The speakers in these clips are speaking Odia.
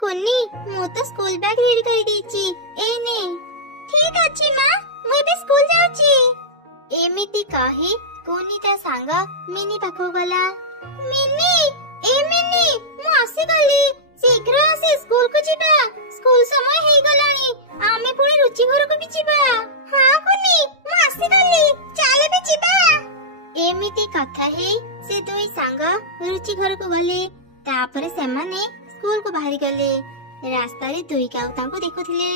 कुन्नी मु तो स्कूल बैग रेडी कर देची एने ठीक अछि मां मु बे स्कूल जाउची एमिति कहि कुन्नी ता सांग मिनी पाखो गला मिनी ए मिनी मु आसी गली शीघ्र आसी स्कूल को जिबा स्कूल समय हे गलानी आमे पुणी रुचि घर को भी जिबा हां कुन्नी मु आसी गली चले भी जिबा एमिति कथा हे से दुई सांग रुचि घर को गले तापरे सेमाने स्कूल को बाहरी गले रास्ता रे दुई काउ तांको देखुथिले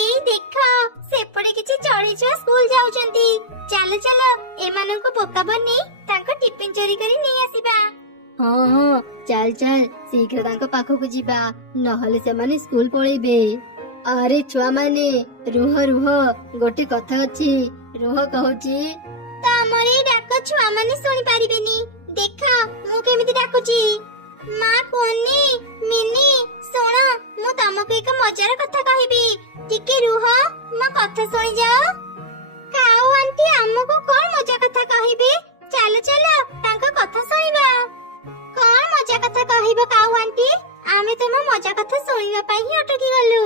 ए देखा सेपड़े किछि चढ़ी छुआ स्कूल जाउचंती चलो चलो एमानन को बोका बने तांको टिफिन चोरी करी नै आसीबा हाँ हाँ चल चल शीघ्र तांको पाखो को जिबा नहले सेमाने स्कूल पळेबे अरे छुआ माने रुह रुह गोटे कथा अछि रुह कहूची तमरे डाक छुआ माने सुनि पारिबेनी देखा मु केमिति डाकुची मां कोनी मिनी सुनो मु तमको एक मजार कथा कहबी टिके रुह म कथा सुनि जाओ काऊ आंटी हमको कोन मजा कथा कहबे चलो चलो तांका कथा सुनिबा कोन मजा कथा कहबो काऊ आंटी आमे तुम मजा कथा सुनिबा पई ही अटकी गलु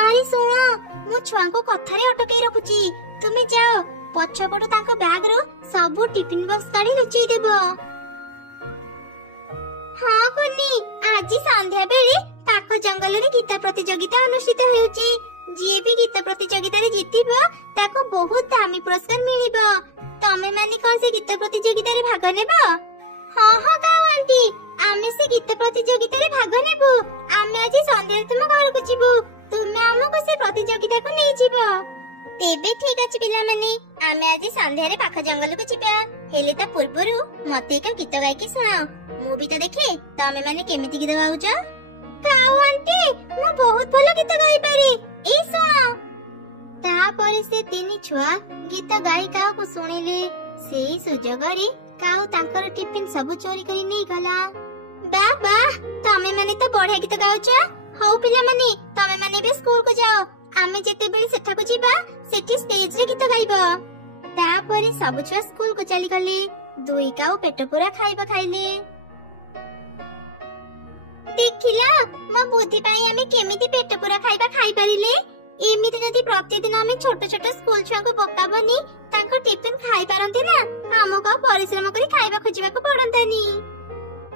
आरी सुनो मु छुआ को कथा रे अटकी रखुची तुमे जाओ पछपटो तांका बैग रो सब टिफिन बॉक्स काढी लुचई देबो हाँ कुन्नी आज संध्या बेले पाख जंगल रे गीत प्रतियोगिता अनुष्ठित हेउची जे भी गीत प्रतियोगिता रे जीतिबो ताको बहुत दामी पुरस्कार मिलिबो तमे माने कोन से गीत प्रतियोगिता रे भाग नेबो हां हां काऊ आंटी आमे से गीत प्रतियोगिता रे भाग नेबो आमे आज संध्या तुम घर को जीबो तुमे हमको से प्रतियोगिता को नै जीबो तेबे ठीक अछि पिला माने आमे आज संध्या रे पाख जंगल को जीबा हेले ता पूर्वरु मते एक गीत गाय के सुनाओ मु भी तो देखे तमे माने केमिति गीत गाउछ काऊ आंटी मु बहुत भलो गीत गाई पारे ए सुनो ता परे से तीन छुआ गीत गाई काऊ को सुनिले सेही सुजोग रे काऊ तांकर टिफिन सब चोरी करी नै गला बाबा तमे माने तो बढ़िया गीत गाउछ हौ पिला माने तमे माने बे स्कूल को जाओ आमे जेते बेले सेठा को जीबा सेठी स्टेज रे गीत गाइबो ता परे सब छुआ स्कूल को चली गले दुई काऊ पेट पूरा खाइबा खाइले देखिला म बुद्धि पाई आमे केमिति पेट पूरा खाइबा खाइ परिले एमिति जदी प्रतिदिन आमे छोट छोट स्कूल छुआ को बोका बनी तांको टिफिन खाइ पारंते ना हमको परिश्रम करी खाइबा खोजिबा को पड़ंतानी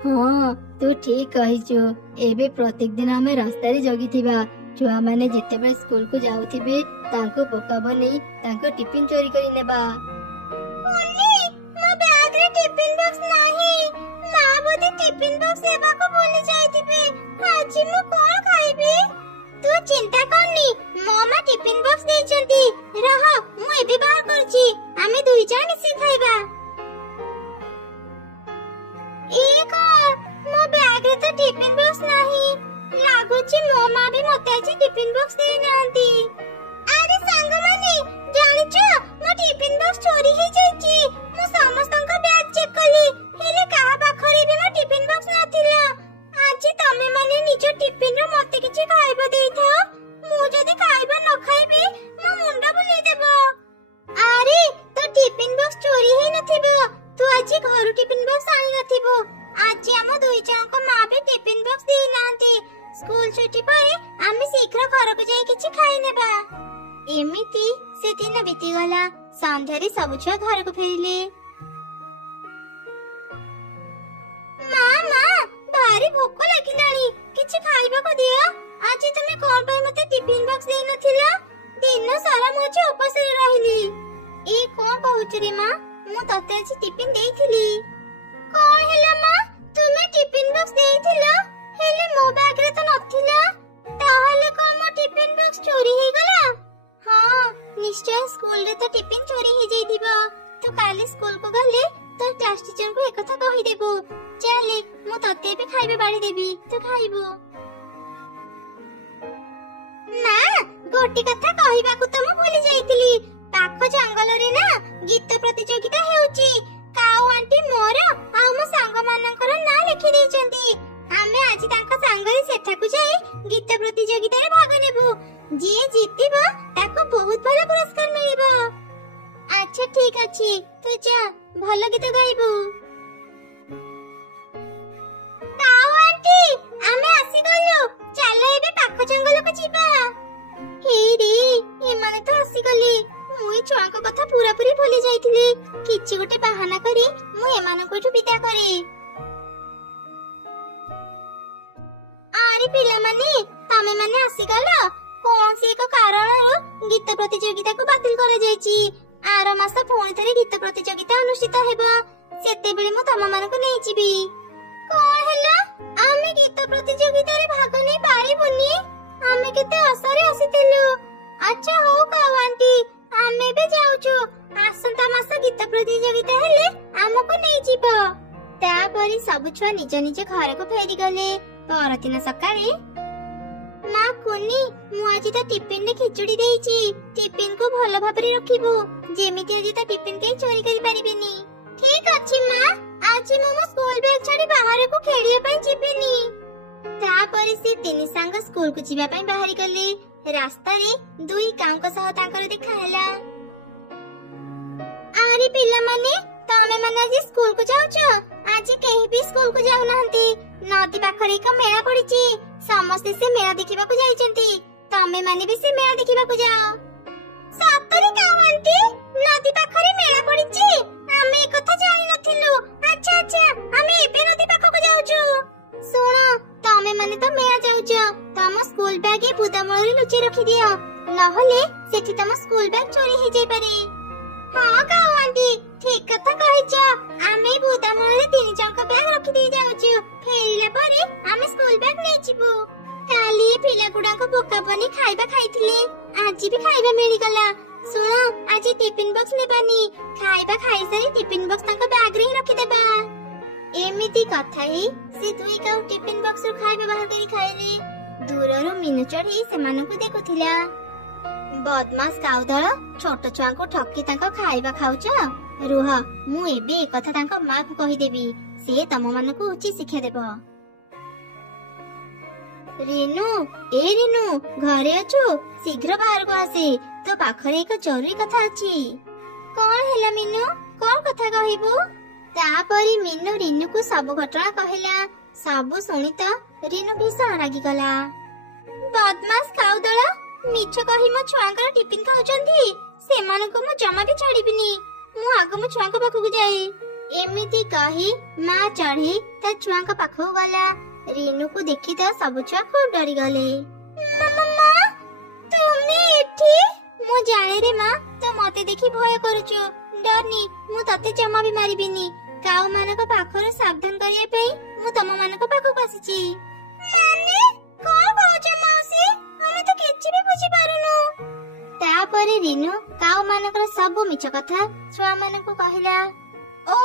हाँ तू ठीक कहिଛୁ एबे प्रत्येक दिन आमे रास्ता रे जगिथिबा छुआ माने जेते बेले स्कूल को जाउथिबे तांको बोका बनी तांको टिफिन चोरी करी नेबा ओनी म बैग रे टिफिन बॉक्स नाही मां बोदी टिफिन बॉक्स लेबा को बोली जाइथिबे आज म कोन खाइबे तू चिंता करनी मम्मा टिफिन बॉक्स देचंती रह मु एबे बाहर करची आमे दुई जण मिसी खाइबा एक मो बैग रे तो टिफिन बॉक्स नाही लागुची मो मां भी मते आज टिफिन बॉक्स दे नांती अरे संग माने जानिचो मो टिफिन बॉक्स चोरी हे जाईची मो समस्तन का बैग चेक कली हेले कहा पाखरे भी मो टिफिन बॉक्स नाथिला आज तमे माने निजो टिफिन रो मते किछि खाइबा देइथो मु जदी खाइबा न खाइबी मो मुंडा बुले देबो अरे तो टिफिन बॉक्स चोरी हे नथिबो तू आज घर टिफिन बॉक्स आनी नथिबो आज हम दुई जन को मां भी टिफिन बॉक्स दे नांती स्कूल छुट्टी पाए आमे शीघ्र घर को जाई किछि खाइ नेबा एमिति से दिन बीती गला संध्या रे सब छुआ घर को फेरिले मां भारी भूख लागिलानी किछि खाइबा को दियो आज तुमे कोन पई मते टिफिन बॉक्स दे नथिला दिन सारा मुझे उपास रे रहिली ए कोन कहउछ रे मां मु तते आज टिफिन देइथिली कोन हैला मां तुमे टिफिन बॉक्स देइथिला हेले मो बैग रे तो नथिला ताहले कोन मो टिफिन बॉक्स चोरी हे गला हां निश्चय स्कूल रे तो टिफिन चोरी हे जइदिबो तू काली स्कूल को गले तो क्लास टीचर को एकथा कहि देबो चले मु तते भी खाइबे बाड़ी देबी तू खाइबो ना गोटी कथा कहिबा को त मु भूली जाइतिली पाखो जंगल रे ना गीत प्रतियोगिता हेउची काऊ आंटी मोर आ मो संग मानकर ना लिखि देचंती आमे आज तांका संगरे सेठा को जाई गीत प्रतियोगिता रे भाग नेबो जे जीतिबो ताको बहुत बड़ा पुरस्कार मिलिबो अच्छा ठीक अछि तू जा भलो गीत गाइबो काऊ आंटी आमे आसी गलो चल କିଛି ଗୋଟେ ବାହାନା କରି ମୁଁ ଏମାନଙ୍କୁ ଏଠୁ ବିଦା କରେ। ଆରେ ପିଲାମାନେ, ତମେ ମାନେ ଆସିଗଲ। କୌଣସି ଏକ କାରଣରୁ ଗୀତ ପ୍ରତିଯୋଗିତାକୁ ବାତିଲ କରାଯାଇଛି। ଆର ମାସ ପୁଣି ଥରେ ଗୀତ ପ୍ରତିଯୋଗିତା ଅନୁଷ୍ଠିତ ହେବ। ସେତେବେଳେ ମୁଁ ତମମାନଙ୍କୁ ନେଇଯିବି। କଣ ହେଲା? ଆମେ ଗୀତ ପ୍ରତିଯୋଗିତାରେ ଭାଗ ନେଇ ପାରିବୁନି? ଆମେ କେତେ ଆଶାରେ ଆସିଥିଲୁ। ଆଚ୍ଛା ହଉ କାଉ ଆଣ୍ଟି, ଆମେ ବି ଯାଉଛୁ। ଆସନ୍ତା ମାସ ଗୀତ ପ୍ରତିଯୋଗିତା ହେଲେ ଆମକୁ ନେଇଯିବ। ତାପରେ ସବୁ ଛୁଆ ନିଜ ନିଜ ଘରକୁ ଫେରିଗଲେ। ପରଦିନ ସକାଳେ, ମା କୁନି, ମୁଁ ଆଜି ତା ଟିଫିନରେ ଖିଚୁଡ଼ି ଦେଇଛି। ଟିଫିନକୁ ଭଲ ଭାବରେ ରଖିବୁ, ଯେମିତି ଆଜି ତା ଟିଫିନ କେହି ଚୋରି କରିପାରିବେନି। ଠିକ ଅଛି ମା, ଆଜି ମୁଁ ମୋ ସ୍କୁଲ ବ୍ୟାଗ ଛାଡି ବାହାରକୁ ଖେଳିବା ପାଇଁ ଯିବିନି। ତାପରେ ସେ ତିନି ସାଙ୍ଗ ସ୍କୁଲକୁ ଯିବା ପାଇଁ ବାହାରି ଗଲେ। ରାସ୍ତାରେ ଦୁଇ କାଉଙ୍କ ସହ ତାଙ୍କର ଦେଖା ହେଲା। ଆରେ ପିଲାମାନେ, ତମେ ମାନେ ଆଜି ସ୍କୁଲକୁ ଯାଉଛ? ଆଜି କେହି ବି ସ୍କୁଲକୁ ଯାଉନାହାନ୍ତି। ନଦୀ ପାଖରେ ଏକ ମେଳା ପଡିଛି। ସମସ୍ତେ ସେ ମେଳା ଦେଖିବାକୁ ଯାଇଛନ୍ତି। ତମେ ମାନେ ବି ସେ ମେଳା ଦେଖିବାକୁ ଯାଅ। ସତରେ କାଉ ଆଣ୍ଟି, ନଦୀ ପାଖରେ ମେଳା ପଡିଛି? ଆମେ ଏକଥା ଜାଣିନଥିଲୁ। ଆଚ୍ଛା ଆଚ୍ଛା, ଆମେ ଏବେ ନଦୀ ପାଖକୁ ଯାଉଛୁ। ଶୁଣ, ତମେ ମାନେ ତ ମେଳା ଯାଉଛ, ତମ ସ୍କୁଲ ବ୍ୟାଗ ଏ ବୁଦାମୂଳରେ ଲୁଚେଇ ରଖିଦିଅ, ନହେଲେ ସେଠି ତମ ସ୍କୁଲ ବ୍ୟାଗ ଚୋରି ହେଇଯାଇପାରେ। ହଁ କାଉ ଆଣ୍ଟି, ଠିକ କଥା କହିଛ। ଆମେ ବୁଦାମୂଳରେ ତିନି ଜଣଙ୍କ ବ୍ୟାଗ ରଖିଦେଇ ଯାଉଛୁ। ଫେରିଲା ପରେ ଆମେ ସ୍କୁଲ ବ୍ୟାଗ ନେଇଯିବୁ। କାଲି ଏ ପିଲାଗୁଡାକ ବୋକା ବନି ଖାଇବା ଖାଇଥିଲେ, ଆଜି ବି ଖାଇବା ମିଳିଗଲା। ଶୁଣ, ଆଜି ଟିଫିନ ବକ୍ସ ନେବାନି। ଖାଇବା ଖାଇସାରି ଟିଫିନ ବକ୍ସ ତାଙ୍କ ବ୍ୟାଗରେ ହିଁ ରଖିଦେବା। ଏମିତି କଥା ହେଇ ସେ ଦୁଇ କାଉ ଟିଫିନ ବକ୍ସରୁ ଖାଇବା ବାହାର କରି ଖାଇଲେ। ଦୂରରୁ ମିନୁ ଚଢ଼େଇ ସେମାନଙ୍କୁ ଦେଖୁଥିଲା। ବଦମାସ କାଉ ଦଳ, ଛୋଟ ଛୁଆଙ୍କୁ ଠକି ତାଙ୍କ ଖାଇବା ଖାଉଛ? ରୁହ, ମୁଁ ଏବେ ଏକଥା ତାଙ୍କ ମାକୁ କହିଦେବି। ସେ ତମମାନଙ୍କୁ ଉଚିତ ଶିକ୍ଷା ଦେବ। ରିନୁ, ଏ ରିନୁ, ଘରେ ଅଛୁ? ଶୀଘ୍ର ବାହାରକୁ ଆସେ, ତୋ ପାଖରେ ଏକ ଜରୁରୀ କଥା ଅଛି। କଣ ହେଲା ମିନୁ? କଣ କଥା କହିବୁ? ତାପରେ ମିନୁ ରିନୁକୁ ସବୁ ଘଟଣା କହିଲା। ସବୁ ଶୁଣି ତ ରିନୁ ଭୀଷଣ ରାଗିଗଲା। ବଦମାସ କାଉ ଦଳ, ମିଛ କହି ମୋ ଛୁଆଙ୍କର ଟିଫିନ ଖାଉଛନ୍ତି। ସେମାନଙ୍କୁ ମୁଁ ଜମା ବି ଛାଡିବିନି। ମୁଁ ଆଗ ମୋ ଛୁଆଙ୍କ ପାଖକୁ ଯାଏ। ଏମିତି କହି ମା ଚଢ଼େଇ ତା ଛୁଆଙ୍କ ପାଖକୁ ଗଲା। ରିନୁକୁ ଦେଖି ତ ସବୁ ଛୁଆ ଖୁବ୍ ଡରିଗଲେ। ତୁମେ ଏଠି? ମୁଁ ଜାଣେ ରେ ମା, ତୁ ମତେ ଦେଖି ଭୟ କରୁଛୁ। ଡରନି, ମୁଁ ତତେ ଜମା ବି ମାରିବିନି। କାଉ ମାନଙ୍କ ପାଖରୁ ସାବଧାନ କରିବା ପାଇଁ ମୁଁ ତମ ମାନଙ୍କ ପାଖକୁ ଆସିଛି। ମାନେ କଣ କହୁଛ ମାଉସୀ? ଆମେ ତ କିଛି ବି ବୁଝିପାରୁନୁ। ତାପରେ ରିନୁ କାଉ ମାନଙ୍କର ସବୁ ମିଛ କଥା ଛୁଆ ମାନଙ୍କୁ କହିଲା। ଓ,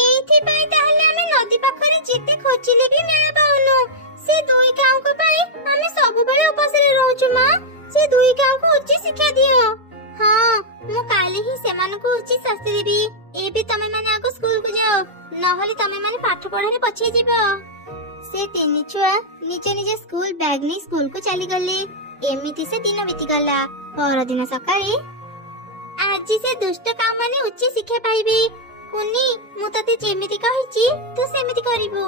ଏଇଥିପାଇଁ ତାହେଲେ ଆମେ ନଦୀ ପାଖରେ ଯେତେ ଖୋଜିଲେ ବି ମେଳା ପାଉନୁ। ସେ ଦୁଇ କାଉଙ୍କ ପାଇଁ ଆମେ ସବୁବେଳେ ଉପାସରେ ରହୁଛୁ। ମା, ସେ ଦୁଇ କାଉଙ୍କୁ ଉଚିତ ଶିକ୍ଷା ଦିଅ। ହଁ, ମୁଁ କାଲି ହିଁ ସେମାନଙ୍କୁ ଉଚିତ ଶାସ୍ତି ଦେବି। ଏବେ ତମେ ମାନେ ଆଗ ସ୍କୁଲକୁ ଯାଅ, ନହେଲେ ତମେ ମାନେ ପାଠ ପଢାରେ ପଛେଇ ଯିବ। ସେ ତିନି ଛୁଆ ନିଜ ନିଜ ସ୍କୁଲ ବ୍ୟାଗ ନେଇ ସ୍କୁଲକୁ ଚାଲିଗଲେ। ଏମିତି ସେ ଦିନ ବିତିଗଲା। ପରଦିନ ସକାଳେ, ଆଜି ସେ ଦୁଷ୍ଟ କାଉ ମାନେ ଉଚିତ ଶିକ୍ଷା ପାଇବେ। କୁନି, ମୁଁ ତତେ ଯେମିତି କହିଛି ତୁ ସେମିତି କରିବୁ।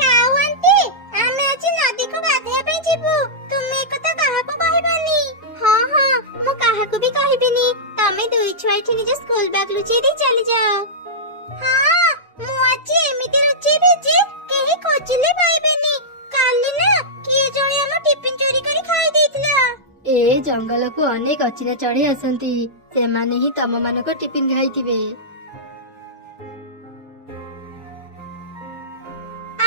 କାଉ ଆଣ୍ଟି, ଆମେ ଆଜି ନଦୀକୁ ଗାଧେଇବା ପାଇଁ ଯିବୁ। ତୁମେ ଏକଥା କାହାକୁ କହିବନି। ହଁ ହଁ, ମୁଁ କାହାକୁ ବି କହିବିନି। ତମେ ଦୁଇ ଛୁଆ ଏଠି ନିଜ ସ୍କୁଲ ବ୍ୟାଗ ଲୁଚେଇ ଦେଇ ଚାଲିଯାଅ। ହଁ, ମୁଁ ଆଜି ଏମିତି ଲୁଚେଇବି ଯେ କେହି ଖୋଜିଲେ ପାଇବେନି। କାଲି ନା କିଏ ଜଣେ ଆମ ଟିଫିନ ଚୋରି କରି ଖାଇ ଦେଇଥିଲା। ଏ ଜଙ୍ଗଲକୁ ଅନେକ ଅଚିହ୍ନା ଚଢ଼େଇ ଆସନ୍ତି। ସେମାନେ ହିଁ ତମ ମାନଙ୍କ ଟିଫିନ ଖାଇଥିବେ।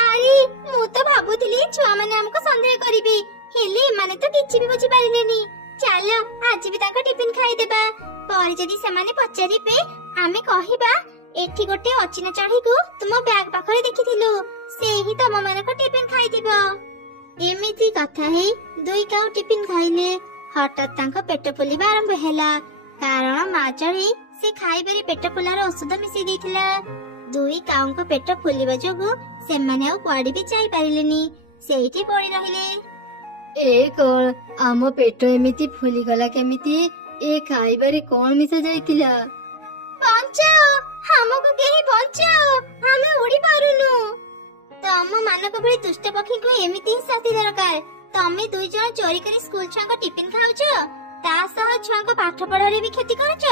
ଆରେ, ମୁଁ ତ ଭାବୁଥିଲି ଛୁଆମାନେ ଆମକୁ ସନ୍ଦେହ କରିବେ, ହେଲେ ଏମାନେ ତ କିଛି ବି ବୁଝିପାରିଲେନି। ଚାଲ ଆଜି ବି ତାଙ୍କ ଟିଫିନ ଖାଇଦେବା। ପରେ ଯଦି ସେମାନେ ପଚାରିବେ, ଆମେ କହିବା ଏଠି ଗୋଟେ ଅଚିହ୍ନା ଚଢ଼େଇକୁ ତୁମ ବ୍ୟାଗ ପାଖରେ ଦେଖିଥିଲୁ। ସେ ହିଁ ତମ ମାନଙ୍କ ଟିଫିନ ଖାଇଥିବ। ଏମିତି କଥା ହେଇ ଦୁଇ କାଉ ଟିଫିନ ଖାଇଲେ। ହଠାତ୍ ତାଙ୍କ ପେଟ ଫୁଲିବା ଆରମ୍ଭ ହେଲା, କାରଣ ମା ଚଢ଼େଇ ସେ ଖାଇବାରେ ପେଟ ଫୁଲାର ଔଷଧ ମିଶେଇ ଦେଇଥିଲା। ଦୁଇ କାଉଙ୍କ ପେଟ ଫୁଲିବା ଯୋଗୁ ସେମାନେ ଆଉ କୁଆଡେ ବି ଯାଇପାରିଲେନି, ସେଇଠି ପଡି ରହିଲେ। ଏ କଣ, ଆମ ପେଟ ଏମିତି ଫୁଲିଗଲା କେମିତି? ଏ ଖାଇବାରେ କଣ ମିଶା ଯାଇଥିଲା? ବଞ୍ଚାଅ, ଆମକୁ କେହି ବଞ୍ଚାଅ, ଆମେ ଉଡି ପାରୁନୁ। ତମ ମାନଙ୍କ ଭଳି ଦୁଷ୍ଟ ପକ୍ଷୀଙ୍କୁ ଏମିତି ହିଁ ଶାସ୍ତି ଦରକାର। ତମେ ଦୁଇ ଜଣ ଚୋରି କରି ସ୍କୁଲ ଛୁଆଙ୍କ ଟିଫିନ ଖାଉଛ। ତା ସହ ଛୁଆଙ୍କ ପାଠ ପଢାରେ ବି କ୍ଷତି କରୁଛ।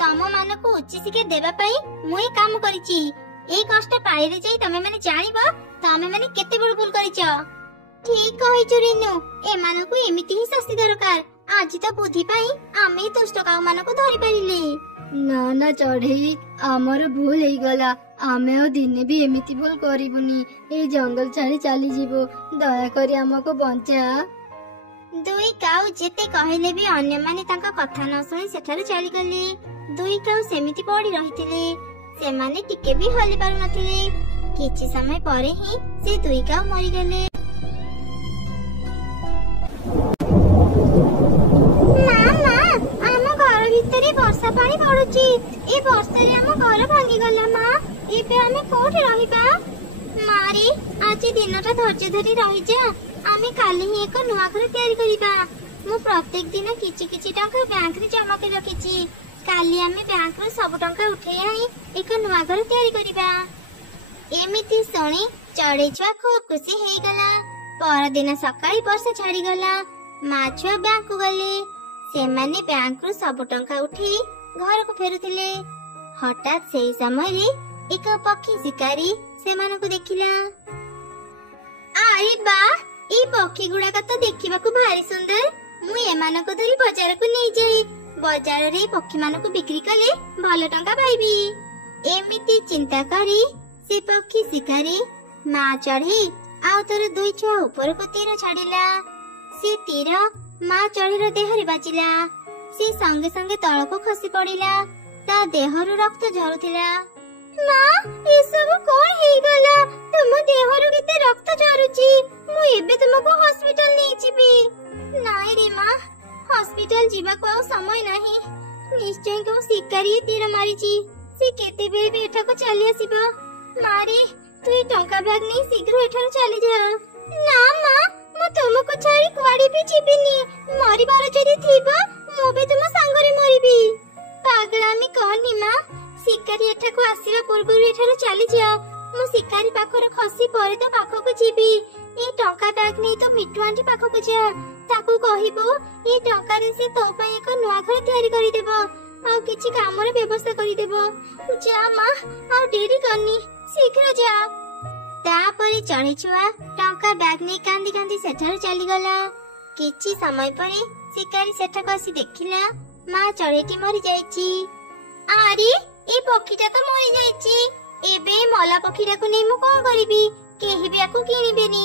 ତମ ମାନଙ୍କୁ ଉଚ୍ଚ ଶିକ୍ଷା ଦେବା ପାଇଁ ମୁଁ ଏ କାମ କରିଛି। ଏଇ କଷ୍ଟ ପାଇରେ ଯାଇ ତମେ ମାନେ ଜାଣିବ ତମେ ମାନେ କେତେ ବଡ ଭୁଲ କରିଛ। ଠିକ କହିଛୁ ରିନୁ, ଏମାନଙ୍କୁ ଏମିତି ହିଁ ଶାସ୍ତି ଦରକାର। ଆଜି ତ ବୁଦ୍ଧି ପାଇଁ ଆମେ ଏ ଦୁଷ୍ଟ କାଉ ମାନଙ୍କୁ ଧରି ପାରିଲେ। ନା ନା ଚଢେଇ, ଆମର ଭୁଲ ହେଇଗଲା। ଆମେ ଆଉ ଦିନେ ବି ଏମିତି ଭୁଲ କରିବୁନି। ଏଇ ଜଙ୍ଗଲ ଛାଡି ଚାଲିଯିବୁ, ଦୟାକରି ଆମକୁ ବଞ୍ଚା। ଦୁଇ କାଉ ଯେତେ କହିଲେ ବି ଅନ୍ୟମାନେ ତାଙ୍କ କଥା ନ ଶୁଣି ସେଠାରୁ ଚାଲିଗଲେ। ଦୁଇ କାଉ ସେମିତି ପଡି ରହିଥିଲେ, ସେମାନେ ଟିକେ ବି ହଲି ପାରୁନଥିଲେ। କିଛି ସମୟ ପରେ ହିଁ ସେ ଦୁଇ କାଉ ମରିଗଲେ। ଆମ ଘର ଭିତରେ ବର୍ଷା ପାଣି ପଡୁଛି। ଏ ବର୍ଷାରେ ଆମ ଘର ଭାଙ୍ଗିଗଲା। ମା, ଏବେ ଆମେ କୋଉଠି ରହିବା? ମାରେ, ଆଜି ଦିନଟା ଧୈର୍ଯ୍ୟ ଧରି ରହିଯା। ଆମେ କାଲି ହିଁ ଏକ ନୂଆ ଘର ତିଆରି କରିବା। ମୁଁ ପ୍ରତ୍ୟେକ ଦିନ କିଛି କିଛି ଟଙ୍କା ବ୍ୟାଙ୍କରେ ଜମା କରି ରଖିଛି। କାଲି ଆମେ ବ୍ୟାଙ୍କରୁ ସବୁ ଟଙ୍କା ଉଠେଇ ଆଣି ଏକ ନୂଆ ଘର ତିଆରି କରିବା। ଏମିତି ଶୁଣି ଚଢେଇ ଛୁଆ ଖୁବ୍ ଖୁସି ହେଇଗଲା। ପରଦିନ ସକାଳେ ବର୍ଷା ଛାଡିଗଲା। ମା ଛୁଆ ବ୍ୟାଙ୍କକୁ ଗଲେ। ସେମାନେ ବ୍ୟାଙ୍କରୁ ସବୁ ଟଙ୍କା ଉଠେଇ ଘରକୁ ଫେରୁଥିଲେ। ହଠାତ୍ ସେହି ସମୟରେ ଏକ ପକ୍ଷୀ ଶିକାରୀ ସେମାନଙ୍କୁ ଦେଖିଲା। ଆରେ ବା, ଏଇ ପକ୍ଷୀ ଗୁଡାକ ତ ଦେଖିବାକୁ ଭାରି ସୁନ୍ଦର। ମୁଁ ଏମାନଙ୍କୁ ଧରି ବଜାରକୁ ନେଇଯାଏ। ବଜାରରେ ଏଇ ପକ୍ଷୀ ମାନଙ୍କୁ ବିକ୍ରି କଲେ ଭଲ ଟଙ୍କା ପାଇବି। ଏମିତି ଚିନ୍ତା କରି ସେ ପକ୍ଷୀ ଶିକାରୀ ମା ଚଢେଇ ଆଉ ତୋର ଦୁଇ ଛୁଆ ଉପରକୁ ତୀର ଛାଡିଲା। ସେ ତୀର ମା ଚଢେଇର ଦେହରେ ବାଜିଲା। ସେ ସଙ୍ଗେ ସଙ୍ଗେ ତଳକୁ ଖସି ପଡିଲା। ତା ଦେହରୁ ରକ୍ତ ଝରୁଥିଲା। ମା, ଏସବୁ କଣ ହେଇଗଲା? ତୁମ ଦେହରୁ କେତେ ରକ୍ତ ଝରୁଛି। ମୁଁ ଏବେ ତୁମକୁ ହସ୍ପିଟାଲ ନେଇଯିବି। ନାଇଁ ରେ ମା, ହସ୍ପିଟାଲ ଯିବାକୁ ଆଉ ସମୟ ନାହିଁ। ନିଶ୍ଚୟ କୋଉ ଶିକାରୀ ତୀର ମାରିଛି। ସେ କେତେବେଳେ ବି ଏଠାକୁ ଚାଲି ଆସିବ। ମାରେ, ତୁ ଏ ଟଙ୍କା ବ୍ୟାଗ ନେଇ ଶୀଘ୍ର ଏଠାରୁ ଚାଲିଯା। ନା ମା, ମୁଁ ତୁମକୁ ଛାଡି କୁଆଡେ ବି ଯିବିନି। ମରିବାର ଯଦି ଥିବ ମୁଁ ବି ତୁମ ସାଙ୍ଗରେ ମରିବି। ପାଗଳାମି କହନି ମା, ଶିକାରୀ ଏଠାକୁ ଆସିବା ପୂର୍ବରୁ ଏଠାରୁ ଚାଲିଯାଅ। ମୁଁ ଶିକାରୀ ପାଖରୁ ଖସି ପରେ ତା ପାଖକୁ ଯିବି। ଏଇ ଟଙ୍କା ବ୍ୟାଗ ନେଇ ତ ମିଟୁ ଆଣ୍ଟି ପାଖକୁ ଯା। ତାକୁ କହିବୁ ଏଇ ଟଙ୍କାରେ ସେ ତୋ ପାଇଁ ଏକ ନୂଆ ଘର ତିଆରି କରିଦେବ, ଆଉ କିଛି କାମର ବ୍ୟବସ୍ଥା କରିଦେବ। ଯା ମା, ଆଉ ଡେରି କରନି, ଶୀଘ୍ର ଯା। ତାପରେ ଚଢେଇ ଛୁଆ ଟଙ୍କା ବ୍ୟାଗ ନେଇ କାନ୍ଦି କାନ୍ଦି ସେଠାରୁ ଚାଲିଗଲା। କିଛି ସମୟ ପରେ ଶିକାରୀ ସେଠାକୁ ଆସି ଦେଖିଲା ମା ଚଢେଇଟି ମରି ଯାଇଛି। ଆରେ, ଏ ପକ୍ଷୀଟା ତ ମରି ଯାଇଛି। ଏବେ ମଲା ପକ୍ଷୀଟାକୁ ନେଇ ମୁଁ କଣ କରିବି? କେହି ବି ଆକୁ କିଣିବେନି।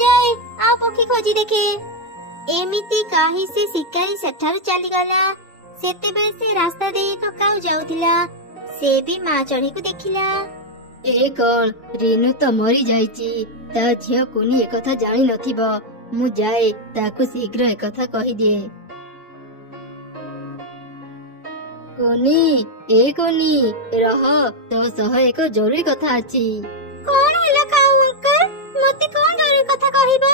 ଯାଏ ଆଉ ପକ୍ଷୀ ଖୋଜି ଦେଖେ। ଏମିତି କହି ସେ ଶିକାରୀ ସେଠାରୁ ଚାଲିଗଲା। ସେତେବେଳେ ସେ ରାସ୍ତା ଦେଇ ଏକ କାଉ ଯାଉଥିଲା। ସେ ବି ମା ଚଢେଇକୁ ଦେଖିଲା। ଏ କଣ, ରିନୁ ତ ମରି ଯାଇଛି। ତା ଝିଅ କୁନି ଏକଥା ଜାଣି ନଥିବ। ମୁଁ ଯାଏ ତାକୁ ଶୀଘ୍ର ଏକଥା କହିଦିଏ। କୁନି, ଏ କୁନି, ରହ, ତୋ ସହ ଏକ ଜରୁରୀ କଥା ଅଛି। କଣ ହେଲା କାଉ ଅଙ୍କଲ? ମତେ କଣ ଜରୁରୀ କଥା କହିବ?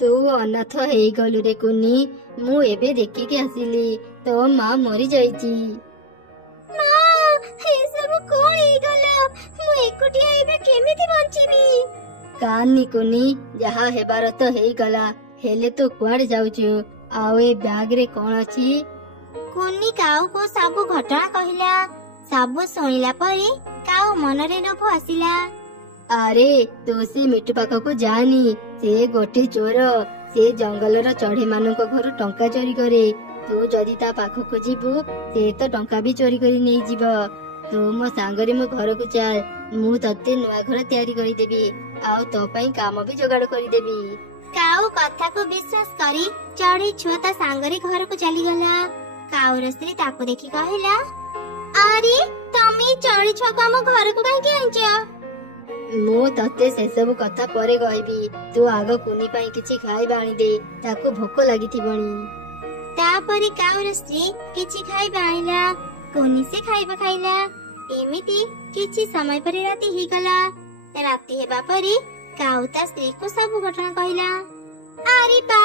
ତୁ ଅନାଥ ହେଇଗଲୁ ରେ କୁନି। ମୁଁ ଏବେ ଦେଖିକି ଆସିଲି, ତୋ ମା ମରି ଯାଇଛି। ମା, ଏସବୁ କଣ ହେଇଗଲା? ମୁଁ ଏକୁଟିଆ ଏବେ କେମିତି ବଞ୍ଚିବି? କାନି କୁନି, ଯାହା ହେବାର ତ ହେଇଗଲା। ହେଲେ ତୁ କୁଆଡେ ଯାଉଛୁ? ଆଉ ଏ ବ୍ୟାଗରେ କଣ ଅଛି? କୁନି କାଉକୁ ସବୁ ଘଟଣା କହିଲା। ସବୁ ଶୁଣିଲା ପରେ କାଉ ମନରେ ଲୋଭ ଆସିଲା। ଆରେ, ତୁ ସେ ମିଟୁ ପାଖକୁ ଯାନି। ସେ ଗୋଟେ ଚୋର। ସେ ଜଙ୍ଗଲର ଚଢେଇ ମାନଙ୍କ ଘରୁ ଟଙ୍କା ଚୋରି କରେ। ତୁ ଯଦି ତା ପାଖକୁ ଯିବୁ, ସେ ତ ଟଙ୍କା ବି ଚୋରି କରି ନେଇଯିବ। ତୁ ମୋ ସାଙ୍ଗରେ ମୋ ଘରକୁ ଚାଲ। ମୁଁ ତତେ ନୂଆ ଘର ତିଆରି କରିଦେବି, ଆଉ ତୋ ପାଇଁ କାମ ବି ଯୋଗାଡ଼ କରିଦେବି। କାଉ କଥାକୁ ବିଶ୍ୱାସ କରି ଚଢେଇ ଛୁଆ ତା ସାଙ୍ଗରେ ଘରକୁ ଚାଲିଗଲା। କାଉର ସ୍ତ୍ରୀ ତାକୁ ଦେଖି କହିଲା, ଆରେ, ତମେ ଚଢେଇ ଛୁଆକୁ ଆମ ଘରକୁ କାହିଁକି ଆଣିଛ? ମୁଁ ତତେ ସେସବୁ କଥା ପରେ କହିବି। ତୁ ଆଗ କୁନି ପାଇଁ କିଛି ଖାଇବା ଆଣିଦେ, ତାକୁ ଭୋକ ଲାଗିଥିବଣି। ତାପରେ କାଉର ସ୍ତ୍ରୀ କିଛି ଖାଇବା ଆଣିଲା। କୁନି ସେ ଖାଇବା ଖାଇଲା। ଏମିତି କିଛି ସମୟ ପରେ ରାତି ହେଇଗଲା। ରାତି ହେବା ପରେ କାଉ ତା ସ୍ତ୍ରୀକୁ ସବୁ ଘଟଣା କହିଲା। ଆରେ ବା,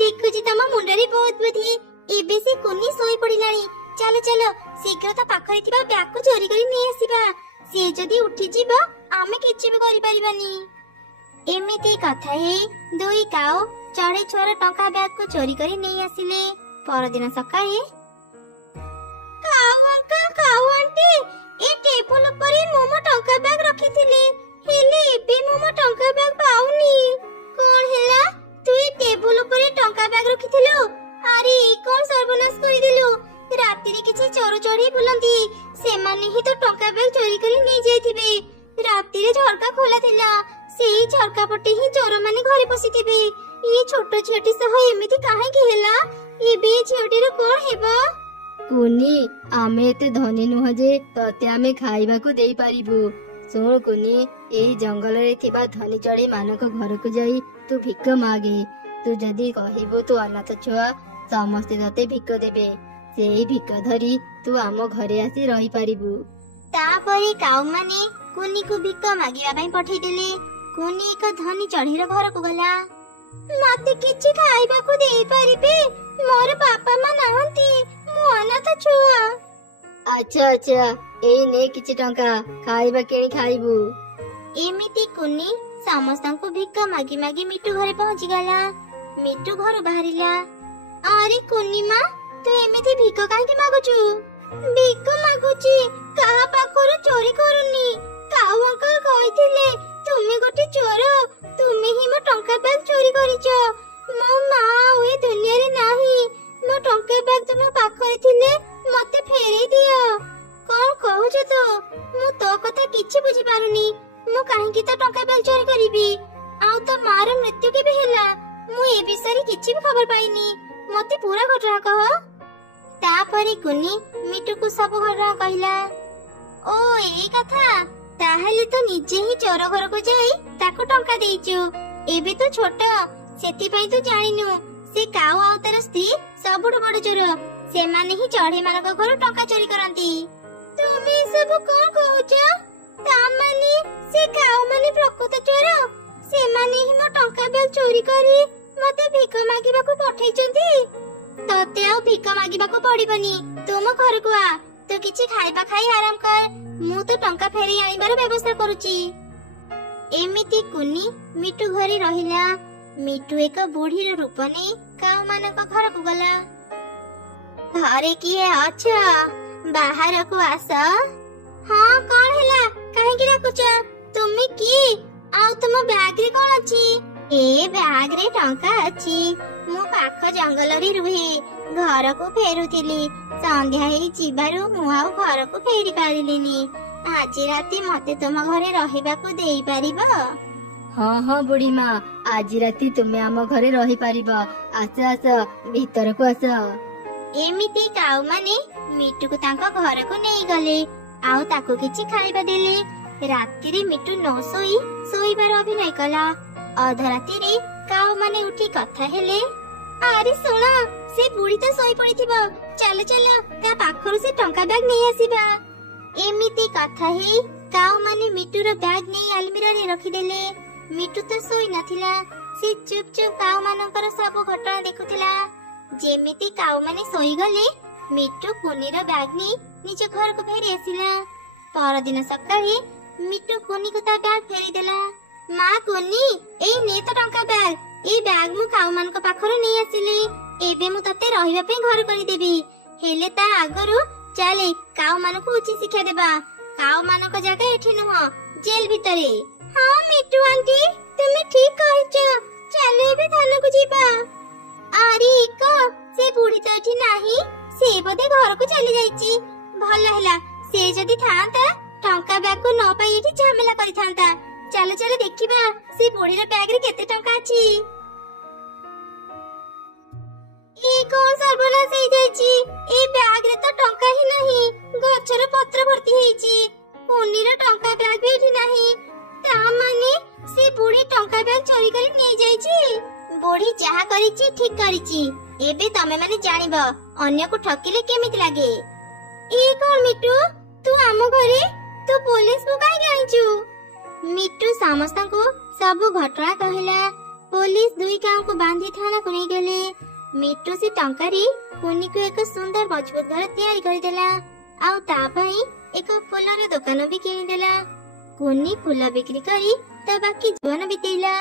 ଦେଖୁଛି ତମ ମୁଣ୍ଡରେ ବହୁତ ବୁଦ୍ଧି। ଏବେ ସେ କୁନି ଶୋଇ ପଡିଲାଣି। ଚାଲ ଚାଲ, ଶୀଘ୍ର ତା ପାଖରେ ଥିବା ବ୍ୟାଗକୁ ଚୋରି କରି ନେଇ ଆସିବା। ସେ ଯଦି ଉଠିଯିବ, ଆମେ କିଛି ବି କରିପାରିବାନି। ଏମିତି କଥା ହେଇ ଦୁଇ କାଉ ଚଢେଇ ଛୁଆର ଟଙ୍କା ବ୍ୟାଗକୁ ଚୋରି କରି ନେଇ ଆସିଲେ। ପରଦିନ ସକାଳେ କାଉ ଅଙ୍କଲ କାଉ ଆଣ୍ଟି ଏ ଟେବୁଲ ଉପରେ ମୁଁ ମୋ ଟଙ୍କା ବ୍ୟାଗ ରଖିଥିଲି ହେଲେ ଏବେ ମୁଁ ମୋ ଟଙ୍କା ବ୍ୟାଗ ପାଉନି। କଣ ହେଲା? ତୁ ଏ ଟେବୁଲ ଉପରେ ଟଙ୍କା ବ୍ୟାଗ ରଖିଥିଲୁ? ଆରେ କଣ ସର୍ବନାଶ କରିଦେଲୁ? ରାତିରେ କିଛି ଚୋର ଚଢ଼େଇ ବୁଲନ୍ତି, ସେମାନେ ହିଁ ତ ଟଙ୍କା ବ୍ୟାଗ ଚୋରି କରି ନେଇ ଯାଇଥିବେ। ରାତିରେ ଝରକା ଖୋଲା ଥିଲା, ସେଇ ଝରକା ପଟେ ହିଁ ଚୋର ମାନେ ଘରେ ପଶିଥିବେ। ଏ ଛୋଟ ଝିଅଟି ସହ ଏମିତି କାହିଁକି ହେଲା? ଏବେ ଝିଅଟିର କଣ ହେବ? କୁନି, ଆମେ ଏତେ ଧନୀ ନୁହଁ ଯେ ତତେ ଆମେ ଖାଇବାକୁ ଦେଇପାରିବୁ। ଶୁଣ କୁନି, ଏଇ ଜଙ୍ଗଲରେ ଥିବା ଧନୀ ଚଢ଼େଇ ମାନଙ୍କ ଘରକୁ ଯାଇ ତୁ ଭିକ ମାଗେ। ତୁ ଯଦି କହିବୁ ତୁ ଅନାଥ ଛୁଆ, ସମସ୍ତେ ତତେ ଭିକ ଦେବେ। ସେଇ ଭିକ ଧରି ତୁ ଆମ ଘରେ ଆସି ରହିପାରିବୁ। ତାପରେ କାଉମାନେ କୁନିକୁ ଭିକ ମାଗିବା ପାଇଁ ପଠେଇଦେଲେ। କୁନି ଏକ ଧନୀ ଚଢ଼େଇର ଘରକୁ ଗଲା। ମତେ କିଛି ଖାଇବାକୁ ଦେଇପାରିବେ? ମୋର ବାପା ମା ନାହାନ୍ତି, ମୁଁ ଅନାଥ ଛୁଆ। ଆଚ୍ଛା ଆଚ୍ଛା, ଏଇ ନେ କିଛି ଟଙ୍କା, ଖାଇବା କିଣି ଖାଇବୁ। ଏମିତି କୁନି ସମସ୍ତଙ୍କୁ ଭିକ ମାଗି ମାଗି ମିଟୁ ଘରେ ପହଞ୍ଚିଗଲା। ମିଟୁ ଘରୁ ବାହାରିଲା। ଆରେ କୁନି ମା, ତୁ ଏମିତି ଭିକ କାହିଁକି ମାଗୁଛୁ? ଭିକ ମାଗୁଛି, କାହା ପାଖରୁ ଚୋରି କରୁନି। କାଉ ଅଙ୍କଲ କହିଥିଲେ ତୁମେ ଗୋଟେ ଚୋର, ତୁମେ ହିଁ ମୋ ଟଙ୍କା ବ୍ୟାଗ ଚୋରି କରିଛ। ମୋ ମା ଆଉ ଏ ଦୁନିଆରେ ନାହିଁ। ମୋ ଟଙ୍କା ବ୍ୟାଗ ତୁମ ପାଖରେ ଥିଲେ ମତେ ଫେରେଇ ଦିଅ। କଣ କହୁଛୁ ତୁ? ମୁଁ ତୋ କଥା କିଛି ବୁଝିପାରୁନି। ମୁଁ କାହିଁକି ତ ଟଙ୍କା ବ୍ୟାଗ ଚୋରି କରିବି? ଆଉ ତୋ ମାର ମୃତ୍ୟୁ କେବେ ହେଲା? ମୁଁ ଏ ବିଷୟରେ କିଛି ବି ଖବର ପାଇନି। ମତେ ପୁରା ଘଟଣା କହ। ତାପରେ କୁନି ମିଟୁକୁ ସବୁ ଘଟଣା କହିଲା। ଓ ଏଇ କଥା, ତାହେଲେ ତୁ ନିଜେ ହିଁ ଚୋର ଘରକୁ ଯାଇ ତାକୁ ଟଙ୍କା ଦେଇଛୁ। ଏବେ ତ ଛୋଟ, ସେଥିପାଇଁ ତୁ ଜାଣିନୁ ସେ କାଉ ଆଉ ତାର ସ୍ତ୍ରୀ ସବୁଠୁ ବଡ ଚୋର। ସେମାନେ ହିଁ ଚଢ଼େଇ ମାନଙ୍କ ଘରୁ ଟଙ୍କା ଚୋରି କରନ୍ତି। ତୁମେ ସବୁ କଣ କହୁଛ? ତାମାନେ ସେ କାଉ ମାନେ ପ୍ରକୃତ ଚୋର? ସେମାନେ ହିଁ ମୋ ଟଙ୍କା ବ୍ୟାଗ ଚୋରି କରି ମତେ ଭିକ ମାଗିବାକୁ ପଠେଇଛନ୍ତି। ତତେ ଆଉ ଭିକ ମାଗିବାକୁ ପଡିବନି, ତୁ ମୋ ଘରକୁ ଆ। ତୁ କିଛି ଖାଇବା ଖାଇ ଆରାମ କର, ମୁଁ ତ ଟଙ୍କା ଫେରେଇ ଆଣିବାର ବ୍ୟବସ୍ଥା କରୁଛି। ଏମିତି କୁନି ମିଟୁ ଘରେ ରହିଲା। ମିଟୁ ଏକ ବୁଢୀର ରୂପ ନେଇ କାଉ ମାନଙ୍କ ଘରକୁ ଗଲା। ଘରେ କିଏ ଅଛ? ବାହାରକୁ ଆସ। ହଁ, କଣ ହେଲା? କାହିଁକି ଡାକୁଛ? ତୁମେ କିଏ? ଆଉ ତୁମ ବ୍ୟାଗରେ କଣ ଅଛି? ଏ ବ୍ୟାଗରେ ଟଙ୍କା ଅଛି। ମୁଁ ପାଖ ଜଙ୍ଗଲରେ ରୁହେ, ଘରକୁ ଫେରୁଥିଲି। ସନ୍ଧ୍ୟା ହେଇ ଯିବାରୁ ମୁଁ ଆଉ ଘରକୁ ଫେରି ପାରିଲିନି। ଆଜି ରାତି ମତେ ତୁମ ଘରେ ରହିବାକୁ ଦେଇପାରିବ? ହଁ ହଁ ବୁଢୀ ମା, ଆଜି ରାତି ତୁମେ ଆମ ଘରେ ରହିପାରିବ। ଆସ ଆସ, ଭିତରକୁ ଆସ। ଏମିତି କାଉମାନେ ମିଟୁକୁ ତାଙ୍କ ଘରକୁ ନେଇଗଲେ, ଆଉ ତାକୁ କିଛି ଖାଇବା ଦେଲେ। ରାତିରେ ମିଟୁ ନ ଶୋଇ ଶୋଇବାର ଅଭିନୟ କଲା। ଅଧରାତିରେ କାଉମାନେ ଉଠି କଥା ହେଲେ। ଆରେ ଶୁଣ, ସେ ବୁଢୀ ତ ଶୋଇ ପଡିଥିବ, ଚାଲ ଚାଲ ତା ପାଖରୁ ସେ ଟଙ୍କା ବ୍ୟାଗ ନେଇ ଆସିବା। ଏମିତି କଥା ହେଇ କାଉମାନେ ମିଟୁର ବ୍ୟାଗ ନେଇ ଆଲମିରାରେ ରଖିଦେଲେ। ମିଟୁ ତ ଶୋଇ ନଥିଲା, ସେ ଚୁପ ଚୁପ କାଉ ମାନଙ୍କର ସବୁ ଘଟଣା ଦେଖୁଥିଲା। ଯେମିତି କାଉମାନେ ଶୋଇଗଲେ, ମିଟୁ କୁନିର ବ୍ୟାଗ ନେଇ ନିଜ ଘରକୁ ଫେରି ଆସିଲା। ପରଦିନ ସକାଳେ ମିଟୁ କୁନିକୁ ତା ବ୍ୟାଗ ଫେରିଦେଲା। ମା କୁନି, ଏଇ ନେ ତ ଟଙ୍କା ବ୍ୟାଗ। ଏଇ ବ୍ୟାଗ ମୁଁ କାଉ ମାନଙ୍କ ପାଖରୁ ନେଇ ଆସିଲି। ଏବେ ମୁଁ ତତେ ରହିବା ପାଇଁ ଘର କରିଦେବି, ହେଲେ ତା ଆଗରୁ ଚାଲେ କାଉ ମାନଙ୍କୁ ଉଚିତ ଶିକ୍ଷା ଦେବା। କାଉ ମାନଙ୍କ ଜାଗା ଏଠି ନୁହଁ, ଜେଲ ଭିତରେ। ହଁ ମିଟୁ ଆଣ୍ଟି, ତୁମେ ଠିକ କହିଛ। ଚାଲ ଏବେ ଥାନାକୁ ଯିବା। ଆରେ ଏକ, ସେ ବୁଢୀ ତ ଏଠି ନାହିଁ, ସେ ବୋଧେ ଘରକୁ ଚାଲି ଯାଇଛି। ଭଲ ହେଲା, ସେ ଯଦି ଥାଆନ୍ତା ଟଙ୍କା ବ୍ୟାଗକୁ ନ ପାଇ ଏଠି ଝାମେଲା କରିଥାନ୍ତା। ଚାଲ ଚାଲ ଦେଖିବା ସେ ବୁଢୀର ବ୍ୟାଗରେ କେତେ ଟଙ୍କା ଅଛି। ଏ କଣ ସର୍ବନାଶ ହେଇଯାଇଛି? ଏ ବ୍ୟାଗରେ ତ ଟଙ୍କା ହିଁ ନାହିଁ, ଗଛର ପତ୍ର ଭର୍ତ୍ତି ହେଇଛି। କୁନିର ଟଙ୍କା ବ୍ୟାଗ ବି ଏଠି ନାହିଁ। ତା ମାନେ ସେ ବୁଢୀ ଟଙ୍କା ବ୍ୟାଗ ଚୋରି କରି ନେଇଯାଇଛି। ବୁଢୀ ଯାହା କରିଛି ଠିକ କରିଛି। ଏବେ ତମେ ମାନେ ଜାଣିବ ଅନ୍ୟକୁ ଠକିଲେ କେମିତି ଲାଗେ। ଏ କଣ ମିଟୁ, ତୁ ଆମ ଘରେ? ତୁ ପୋଲିସକୁ କାହିଁକି ଆଣିଛୁ? ମିଟୁ ସମସ୍ତଙ୍କୁ ସବୁ ଘଟଣା କହିଲା। ପୋଲିସ ଦୁଇ କାଉଙ୍କୁ ବାନ୍ଧି ଥାନାକୁ ନେଇଗଲେ। ମିଟୁ ସେ ଟଙ୍କାରେ କୁନିକୁ ଏକ ସୁନ୍ଦର ମଜବୁତ ଘର ତିଆରି କରିଦେଲା, ଆଉ ତା ପାଇଁ ଏକ ଫୁଲର ଦୋକାନ ବି କିଣିଦେଲା। କୁନି ଫୁଲ ବିକ୍ରି କରି ତା ବାକି ଜୀବନ ବିତେଇଲା।